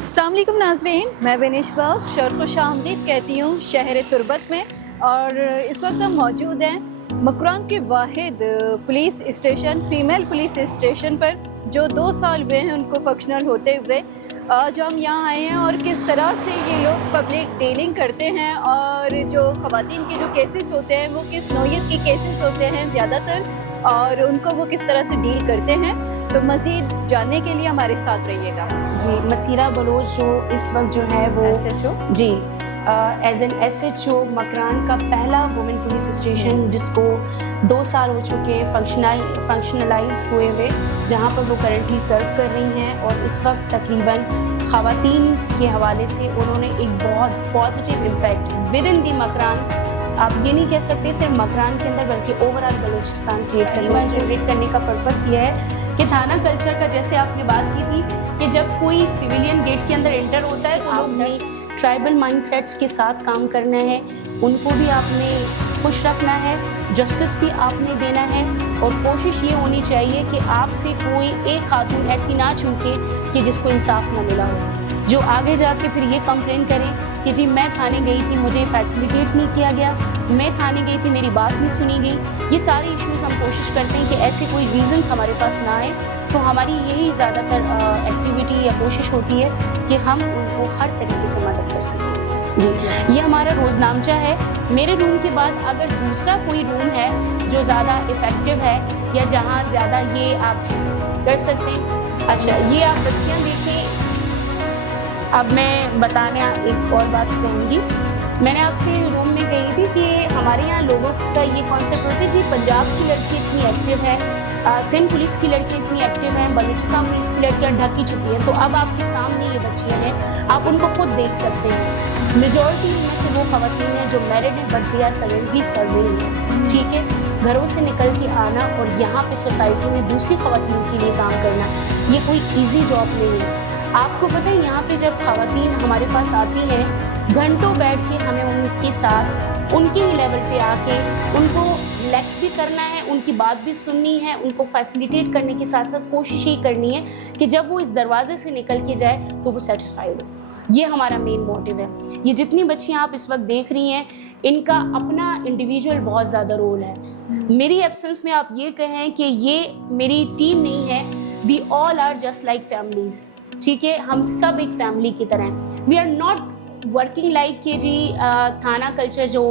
अस्सलाम वालेकुम नाज़रीन, मैं बेनिश बख्श और खुशामदीद कहती हूँ शहर तुर्बत में। और इस वक्त हम मौजूद हैं मकरान के वाहिद police station, female police station पर, जो 2 साल हुए हैं उनको फंक्शनल होते हुए। आज हम यहाँ आए हैं और किस तरह से ये लोग पब्लिक डीलिंग करते हैं और जो ख़वातीन के जो केसेस होते हैं वो किस नौइयत के केसेस होते हैं ज़्यादातर, और उनको वो किस तरह से डील करते हैं। तो मज़ीद जानने के लिए हमारे साथ रहिएगा। जी, मसीरा बलोच जो इस वक्त जो है वो SHO जी एज एन SHO मकरान का पहला वुमेन पुलिस स्टेशन, जिसको 2 साल हो चुके हैं फंक्शनलाइज हुए हुए, जहाँ पर वो करंटली सर्व कर रही हैं। और इस वक्त तकरीबन ख़वातीन के हवाले से उन्होंने एक बहुत पॉजिटिव इम्पैक्ट विद इन दी मकरान, आप ये नहीं कह सकते सिर्फ मकरान के अंदर बल्कि ओवरऑल बलूचिस्तान क्रिएट करने का पर्पस ये है कि थाना कल्चर का, जैसे आपने बात की थी कि जब कोई सिविलियन गेट के अंदर एंटर होता है तो आपने ट्राइबल माइंडसेट्स के साथ काम करना है, उनको भी आपने खुश रखना है, जस्टिस भी आपने देना है। और कोशिश ये होनी चाहिए कि आपसे कोई एक खातून ऐसी ना चूके कि जिसको इंसाफ ना मिला हो, जो आगे जाके फिर ये कंप्लेन करें कि जी मैं थाने गई थी, मुझे फैसिलिटेट नहीं किया गया, मैं थाने गई थी, मेरी बात नहीं सुनी गई। ये सारे इश्यूज़ हम कोशिश करते हैं कि ऐसे कोई रीज़न्स हमारे पास ना आए। तो हमारी यही ज़्यादातर एक्टिविटी या कोशिश होती है कि हम उनको हर तरीके से मदद कर सकें। जी, ये हमारा रोज़नामचा है। मेरे रूम के बाद अगर दूसरा कोई रूम है जो ज़्यादा इफ़ेक्टिव है या जहाँ ज़्यादा ये आप कर सकते हैं। अच्छा, ये आप बच्चियाँ देखें। अब मैं बताने एक और बात कहूँगी, मैंने आपसे रूम में कही थी कि हमारे यहाँ लोगों का ये कॉन्सेप्ट होता है जी पंजाब की लड़की इतनी एक्टिव है, सिंध पुलिस की लड़की इतनी एक्टिव है, बलूचिस्तान पुलिस की लड़कियाँ ढकी चुकी हैं। तो अब आपके सामने ये बच्चियाँ हैं, आप उनको खुद देख सकते हैं। मेजॉरिटी में से वो ख़वातीन हैं जो मैरिड हैं but they are currently serving हैं। ठीक है, घरों से निकल के आना और यहाँ पे सोसाइटी में दूसरी ख़वातीन के लिए काम करना, ये कोई ईजी जॉब नहीं है। आपको पता है यहाँ पे जब ख़वातीन हमारे पास आती हैं, घंटों बैठ के हमें उनके साथ उनके ही लेवल पे आके उनको रिलैक्स भी करना है, उनकी बात भी सुननी है, उनको फैसिलिटेट करने के साथ साथ कोशिश ही करनी है कि जब वो इस दरवाजे से निकल के जाए तो वो सेटिस्फाइड हो। ये हमारा मेन मोटिव है। ये जितनी बच्चियाँ आप इस वक्त देख रही हैं, इनका अपना इंडिविजुअल बहुत ज़्यादा रोल है। मेरी एब्सेंस में आप ये कहें कि ये मेरी टीम नहीं है, we all are just like families. ठीक है, हम सब एक फैमिली की तरह। We are not working like कि जी थाना कल्चर जो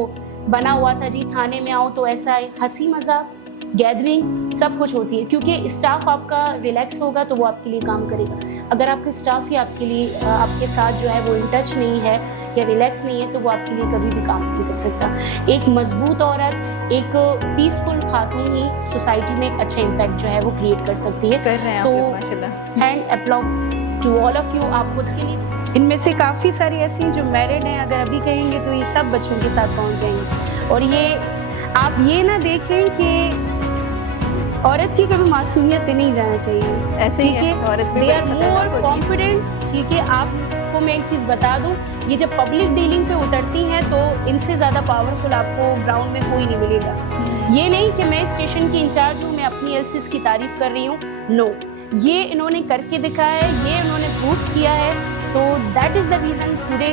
बना हुआ था, जी थाने में आओ तो ऐसा है, हंसी मजाक गैदरिंग सब कुछ होती है, क्योंकि स्टाफ आपका रिलैक्स होगा तो वो आपके लिए काम करेगा। अगर आपके स्टाफ ही आपके लिए आपके साथ जो है वो इन टच नहीं है या रिलैक्स नहीं है तो वो आपके लिए कभी भी काम नहीं कर सकता। एक मजबूत औरत, एक पीसफुल खातून ही सोसाइटी में एक अच्छा इम्पैक्ट जो है वो क्रिएट कर सकती है। कर रहे हैं सो माशाल्लाह। Hand applaud to all of you. आप खुद के लिए, इनमें से काफ़ी सारी ऐसी जो मैरिड हैं, अगर अभी कहेंगे तो ये सब बच्चों के साथ पहुंच जाएंगे। और ये आप ये ना देखें कि औरत की कभी मासूमियत नहीं जाना चाहिए, ऐसे ही है, औरत भी दे आर बड़ी खतरनाक मोर होती है। कॉन्फिडेंट। ठीक है, आपको मैं एक चीज़ बता दूं, ये जब पब्लिक डीलिंग पे उतरती हैं तो इनसे ज़्यादा पावरफुल आपको ग्राउंड में कोई नहीं मिलेगा। ये नहीं कि मैं स्टेशन की इंचार्ज हूँ, मैं अपनी एलसीज की तारीफ कर रही हूँ, नो, ये इन्होंने करके दिखाया है, ये इन्होंने प्रूव किया है। तो that is the reason today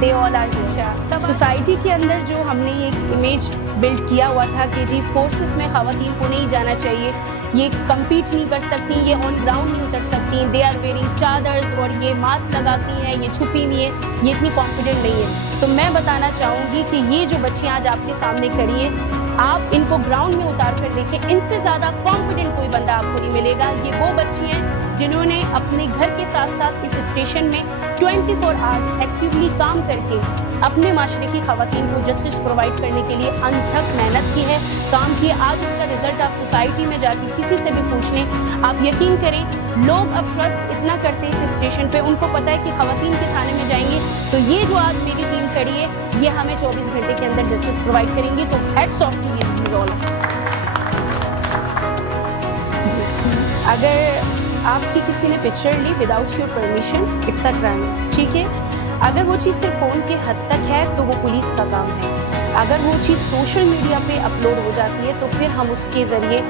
they all are here. Society के अंदर जो हमने ये इमेज बिल्ड किया हुआ था कि जी फोर्सेस में ख़वातीन को नहीं जाना चाहिए, ये कम्पीट नहीं कर सकती, ये ऑन ग्राउंड नहीं उतर सकती, दे आर वेयरिंग चादर्स और ये मास्क लगाती हैं, ये छुपी नहीं है, ये इतनी कॉन्फिडेंट नहीं है। तो मैं बताना चाहूँगी कि ये जो बच्चियाँ आज आपके सामने खड़ी हैं, आप इनको ग्राउंड में उतार कर देखें, इनसे ज़्यादा कॉन्फिडेंट कोई बंदा आपको नहीं मिलेगा। ये वो बच्चियाँ हैं जिन्होंने अपने घर के साथ साथ इस स्टेशन में 24 आवर्स एक्टिवली काम करके अपने माशरे की ख़वातीन को जस्टिस प्रोवाइड करने के लिए अनथक मेहनत की है, काम किए। आज उसका रिजल्ट आप सोसाइटी में जाके किसी से भी पूछ लें, आप यकीन करें, लोग अब ट्रस्ट इतना करते हैं इस स्टेशन पे, उनको पता है कि ख़वातीन के थाने में जाएंगे तो ये जो आज मेरी टीम खड़ी है, ये हमें 24 घंटे के अंदर जस्टिस प्रोवाइड करेंगी। तो hats off to you all. अगर आपकी किसी ने पिक्चर ली without your permission, it's a crime. ठीक है, अगर वो चीज़ सिर्फ फ़ोन के हद तक है तो वो पुलिस का काम है। अगर वो चीज़ सोशल मीडिया पे अपलोड हो जाती है तो फिर हम उसके ज़रिए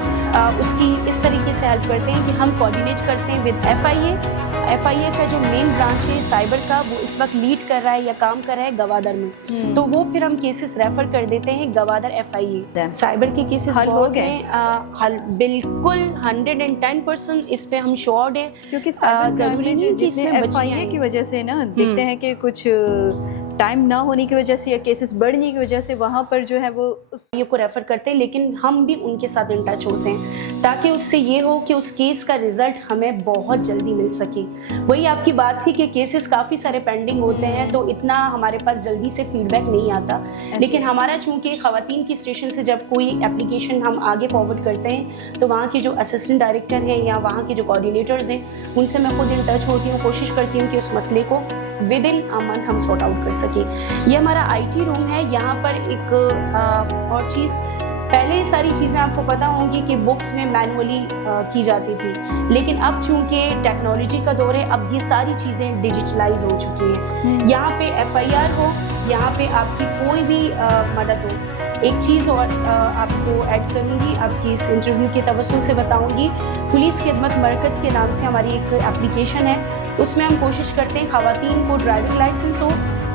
उसकी इस तरीके से हेल्प करते हैं कि हम कोऑर्डिनेट करते हैं विद FIA का जो मेन ब्रांच है साइबर का, वो इस वक्त लीड कर रहा है या काम कर रहा है गवादर में, तो वो फिर हम केसेस रेफर कर देते हैं गवादर FIA। साइबर के केसेस हल हो गए? हल बिल्कुल 110% इस पे हम श्योर्ड है, क्योंकि साइबर क्राइम में नहीं कि जितने इसमें बच्चियां FIA की हैं। वजह से ना देखते हैं कि कुछ टाइम ना होने की वजह से या केसेस बढ़ने की वजह से वहाँ पर जो है वो उस ये को रेफर करते हैं, लेकिन हम भी उनके साथ इन टच होते हैं ताकि उससे ये हो कि उस केस का रिजल्ट हमें बहुत जल्दी मिल सके। वही आपकी बात थी कि केसेस काफ़ी सारे पेंडिंग होते हैं तो इतना हमारे पास जल्दी से फीडबैक नहीं आता, लेकिन हमारा चूँकि ख़वातीन की स्टेशन से जब कोई एप्लीकेशन हम आगे फॉरवर्ड करते हैं तो वहाँ के जो असिस्टेंट डायरेक्टर हैं या वहाँ के जो कोऑर्डिनेटर्स हैं उनसे मैं खुद इन टच होती हूँ, कोशिश करती हूँ कि उस मसले को विद इन अ मंथ हम सॉर्ट आउट कर सकें। ये हमारा IT रूम है। यहाँ पर एक और चीज़, पहले ये सारी चीज़ें आपको पता होंगी कि बुक्स में मैनुअली की जाती थी, लेकिन अब चूंकि टेक्नोलॉजी का दौर है, अब ये सारी चीज़ें डिजिटलाइज हो चुकी हैं। यहाँ पे FIR हो, यहाँ पे आपकी कोई भी मदद हो। एक चीज़ और आपको ऐड करूँगी, आपकी इस इंटरव्यू के तवज्जुह से बताऊँगी, पुलिस खिदमत मरकज़ के नाम से हमारी एक एप्लीकेशन है, उसमें हम कोशिश करते हैं ख़वातीन को ड्राइविंग लाइसेंस हो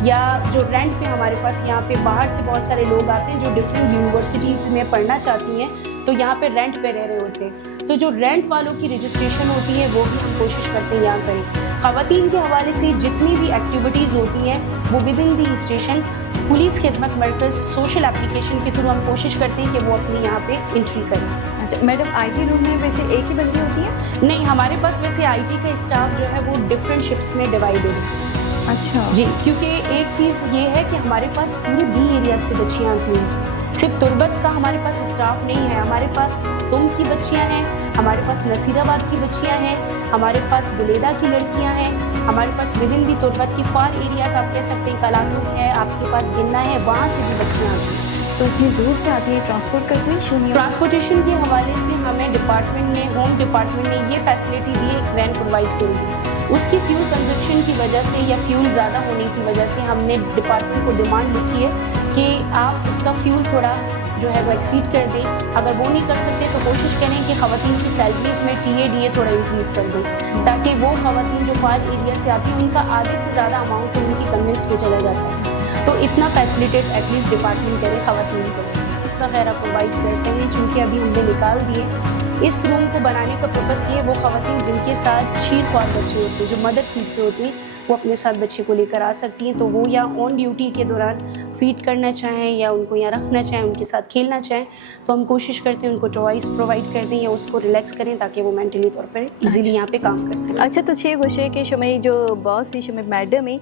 या जो रेंट पे हमारे पास यहाँ पे बाहर से बहुत सारे लोग आते हैं जो डिफरेंट यूनिवर्सिटीज़ में पढ़ना चाहती हैं, तो यहाँ पे रेंट पे रह रहे होते हैं, तो जो रेंट वालों की रजिस्ट्रेशन होती है वो भी हम कोशिश करते हैं यहाँ करें। ख़वातीन के हवाले से जितनी भी एक्टिविटीज़ होती हैं वो with in the station police खिदमत मरकज़ सोशल एप्लीकेशन के थ्रू हम कोशिश करते हैं कि वो अपनी यहाँ पे एंट्री करें। अच्छा मैडम, IT रूम में वैसे एक ही बंदी होती है? नहीं, हमारे पास वैसे IT का स्टाफ जो है वो डिफरेंट शिफ्ट्स में डिवाइडेड है। अच्छा जी, क्योंकि एक चीज़ ये है कि हमारे पास पूरे B एरिया से बच्चियाँ आती हैं, सिर्फ तुर्बत का हमारे पास स्टाफ नहीं है, हमारे पास तुम की बच्चियाँ हैं, हमारे पास नसीराबाद की बच्चियाँ हैं, हमारे पास बुलेदा की लड़कियाँ हैं, हमारे पास विद इन दी तुर्बत की फार एरियाज आप कह सकते हैं, कलातुक है, आपके पास गिन्ना है, वहाँ से भी बच्चियाँ आती हैं। तो इतनी दूर से आती है, ट्रांसपोर्ट करते हैं शून्य? ट्रांसपोर्टेशन के हवाले से हमें डिपार्टमेंट ने, होम डिपार्टमेंट ने ये फैसिलिटी दी है, एक वैन प्रोवाइड करेगी। उसकी फ्यूल कंजप्शन की वजह से या फ्यूल ज़्यादा होने की वजह से हमने डिपार्टमेंट को डिमांड लिखी है कि आप उसका फ्यूल थोड़ा जो है वो एक्सीड कर दें। अगर वो नहीं कर सकते तो कोशिश करें कि ख़वातीन की सैलरीज में TA थोड़ा इंक्रीज़ कर दें, ताकि वो ख़वातीन जो फार एरिया से आती हैं उनका आधे से ज़्यादा अमाउंट उनकी कन्वेंस में चला जाता है। तो इतना फैसिलिटेट एटलीस्ट डिपार्टमेंट करे ख़वातीन को, इस वगैरह प्रोवाइड करते हैं। चूँकि अभी हमने निकाल दिए इस रूम को बनाने का पर्पस ये है, वो ख़वातीन जिनके साथ शीर ख्वार बच्चे होते हैं, जो मदर फीड पे होती हैं, वो अपने साथ बच्चे को लेकर आ सकती हैं, तो वो या ऑन ड्यूटी के दौरान फीड करना चाहें या उनको यहाँ रखना चाहें, उनके साथ खेलना चाहें, तो हम कोशिश करते हैं उनको टॉयज़ प्रोवाइड कर दें या उसको रिलैक्स करें ताकि वो मेंटली तौर पर इजीली यहाँ पे काम कर सकें। अच्छा, तो छे गोशे के शमे जो बॉस ही शमे मैडम ही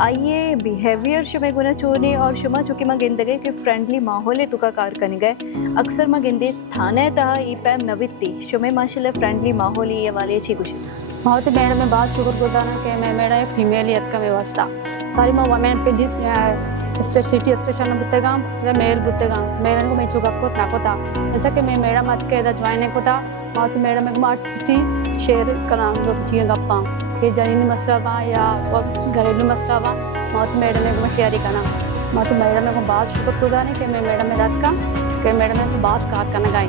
आइए बिहेवियर शमे गुना छोड़ने और शुमा चुकी माँ गिंदगे के फ्रेंडली माहौल तुका कार करने गए अक्सर माँ गिंदे थाने तहा ई पैम नवित्ती शुमे माशाल्लाह फ्रेंडली माहौल ये वाले अच्छी कुछ बहुत ही मैडम मैं बहुत शुक्रगुजार हूँ कि मैं मेरा एक फीमेलियत का व्यवस्था सारी मैं वमेन पे सिटी स्टेशन बुत्तेगाम या मेल बुत्तेगाम मेरन को मैं चुका को था जैसा कि मैं मेरा मत के ज्वाइन को था बहुत ही मैडम एक मार्च थी शेयर करा जो जी गप्पा कि जनीनी मसला बा या घरेलू मसला बा बहुत मैडम एक शेयर करना बहुत मैडम को बहुत शुक्रगुजार है कि मैं मैडम में रात का कि मैडम ने बास कार करना गाई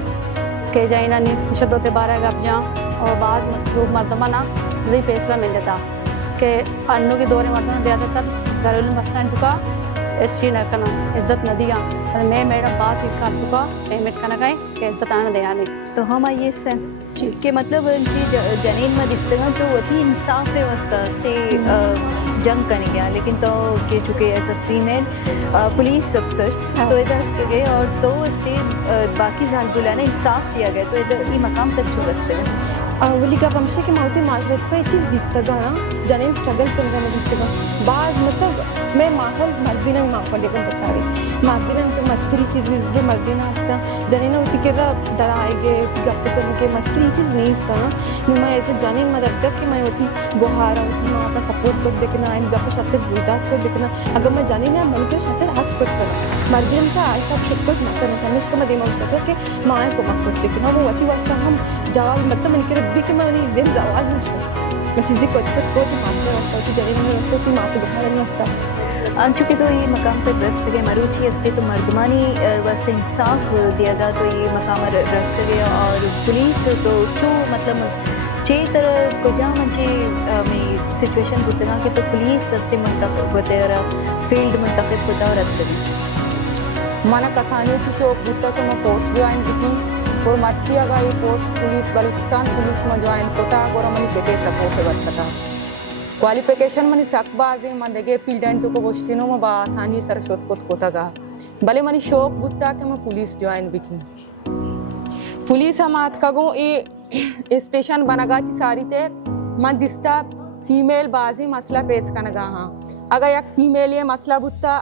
कि जाइना नहीं तशद्दुद बारह गप जा और बाद लोग मर्दमाना वही फैसला मिल जाता कि अन्नों के दौरे मर्दना ज़्यादातर घरेलू मसला चुका अच्छी न करना इज्जत न दिया और मैं मेरा बात ही कर चुका पेमेंट करना गए कि इज्जत आना दिया नहीं। तो हम आइए से कि मतलब इनकी जनीन में दिस्तगा तो वही इंसाफ व्यवस्था स्टे जंग करने गया, लेकिन तो के चुके एज अ फीमेल पुलिस अफसर तो इधर गए और तो स्टे बाकी जाल बुलाने इंसाफ दिया गया, तो इधर ये मकाम तक चुरस्ते हैं वलीका वंशे के मावती माशरत को ये चीज़ दिखता ना जनीन स्ट्रगल करने में दिखता बाज मतलब मैं माहौल मर्दिना में माहौल लेकर बचा रही मर्दिना तो मस्तरी चीज़ भी मर्दिना असता जनीना उती के दरा आएगे गप्पे चलने के मस्तरी चीज़ नहीं असता ना मैं ऐसे जनीन मदद तक कि मैं होती गुहारा होती माँ का सपोर्ट कर देखना इन गप्पे शातिर गुजरात कर देखना अगर मैं जानी ना मन के शातिर हाथ खुद करना मर्दिन का ऐसा खुद खुद ना करना चाहिए इसका मैं दिमाग होता कि माँ को मत खुद देखना वो अति वास्ता हम जवाब मतलब मैंने भी कि मैं जिन जवाब नहीं मैं चीज़ें को मात्र वास्ता की जरीन में वास्ता की मातृ बहार में वास्ता चूँकि तो ये मकाम पर रस्तगे मरूची अस्ते तो मर्दमानी वास्ते इंसाफ दिया गया तो ये मकाम रस्तगे और पुलिस तो चो मतलब चे तरह कुजा मंचे में सिचुएशन गुतना कि तो पुलिस अस्ते मुंतखब होते और फील्ड मुंतखब होता और रद्द मन कसानी शोक बुता के मैं कोर्स ज्वाइन की और मर्ची अगा ये कोर्स पुलिस बलूचिस्तान पुलिस में ज्वाइन होता और मनी पेके सपोर्ट करता क्वालिफिकेशन मनी सकबाजे मन देगे फील्ड एंड तो को बोस्टिनो में बा आसानी सर शोध को कोतागा भले मनी शोक बुता के मैं पुलिस ज्वाइन की पुलिस हम आत कगो ये स्टेशन बनागा ची सारी ते मन दिस्ता फीमेल बाजी मसला पेश कनगा हाँ अगर एक फीमेल ये मसला बुता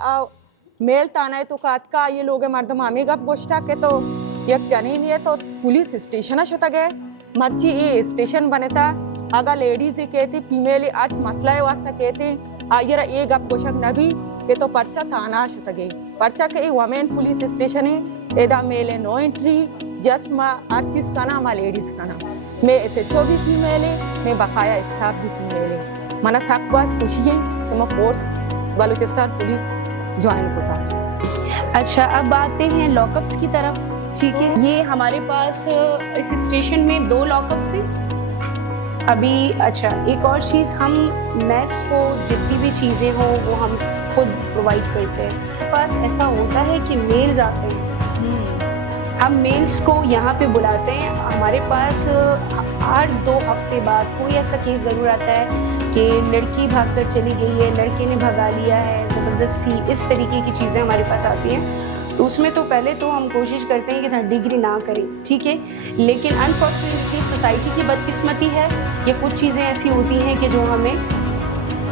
मेल ताना है तो कात का ये लोग मर्दम हमें गप गोश्ता के तो एक जनी नहीं है तो पुलिस स्टेशन शता गए मर्ची ये स्टेशन बनेता अगर लेडीज ही कहती फीमेल आज मसला है वास्ता कहते आयरा ये गप गोशक नबी के तो पर्चा ताना शता गए पर्चा के वमेन पुलिस स्टेशन है एदा मेले नो एंट्री जस्ट मा हर चीज का ना मा लेडीज का ना मैं SHO भी फीमेल है मैं बकाया स्टाफ भी फीमेल है मना सकबाज खुशी है तो मैं फोर्स बलूचिस्तान पुलिस ज्वाइन होता। अच्छा, अब आते हैं लॉकअप्स की तरफ। ठीक है, ये हमारे पास इस स्टेशन में 2 लॉकअप्स हैं अभी। अच्छा, एक और चीज़, हम मैस को जितनी भी चीज़ें हों वो हम खुद प्रोवाइड करते हैं। हमारे पास ऐसा होता है कि मेल्स आते हैं, हम मेल्स को यहाँ पे बुलाते हैं। हमारे पास 8-2 हफ्ते बाद कोई ऐसा केस ज़रूर आता है कि लड़की भागकर चली गई है, लड़के ने भगा लिया है, ज़बरदस्ती, इस तरीके की चीज़ें हमारे पास आती हैं। तो उसमें तो पहले तो हम कोशिश करते हैं कि 3rd डिग्री ना करें, ठीक है। लेकिन अनफॉर्चुनेटली सोसाइटी की बदकिस्मती है, ये कुछ चीज़ें ऐसी होती हैं कि जो हमें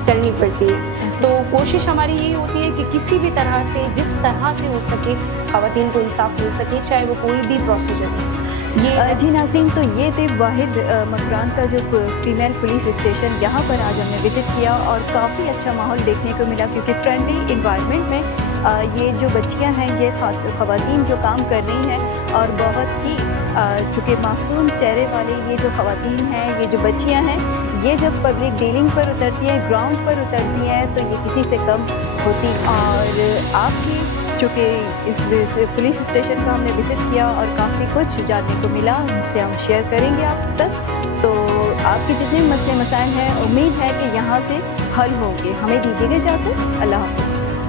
करनी पड़ती है। तो कोशिश हमारी यही होती है कि किसी भी तरह से, जिस तरह से हो सके, ख़वातीन को इंसाफ मिल सके, चाहे वो कोई भी प्रोसीजर हो। ये जी नाज़रीन, तो ये थे वाहिद मकरान का जो फीमेल पुलिस स्टेशन, यहाँ पर आज हमने विज़िट किया और काफ़ी अच्छा माहौल देखने को मिला, क्योंकि फ्रेंडली इन्वायरमेंट में ये जो बच्चियाँ हैं, ये ख़वातीन जो काम कर रही हैं और बहुत ही चूँकि मासूम चेहरे वाले ये जो ख़वातीन हैं, ये जो बच्चियाँ हैं, ये जब पब्लिक डीलिंग पर उतरती हैं, ग्राउंड पर उतरती हैं, तो ये किसी से कम होती। और आपकी चूँकि इस पुलिस स्टेशन का हमने विज़िट किया और काफ़ी कुछ जानने को मिला, उनसे हम शेयर करेंगे आप तक। तो आपके जितने मसले मसाइल हैं, उम्मीद है कि यहाँ से हल होंगे। हमें दीजिएगा इजाज़त। अल्लाह हाफ़िज़।